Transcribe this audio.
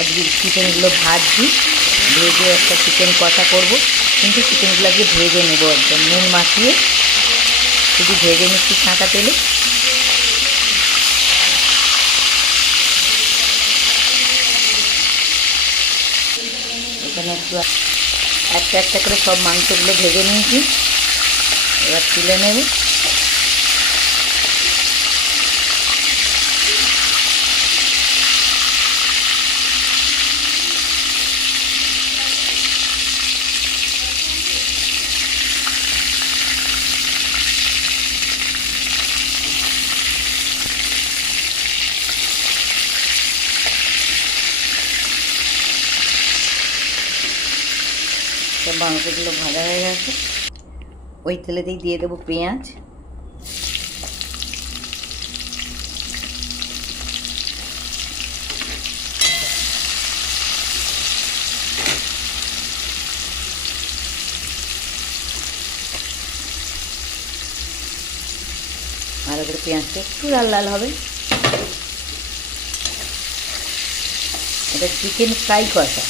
আজকে চিকেনগুলো ভাজছি, ভেজে একটা চিকেন কষা করব। কিন্তু চিকেনগুলো আজকে ভেজে নেবো, একদম নুন মাখিয়ে শুধু ভেজে নিচ্ছি ছাঁকা তেলে। এখানে একটু একটা একটা করে সব মাংসগুলো ভেজে নিয়েছি, এবার তুলে নেব। সব মাংসগুলো ভাজা হয়ে গেছে, ওই তেলেতেই দিয়ে দেবো পেঁয়াজ। ভালো করে পেঁয়াজটা একটু লাল লাল হবে। এটা চিকেন ফ্রাই কষা।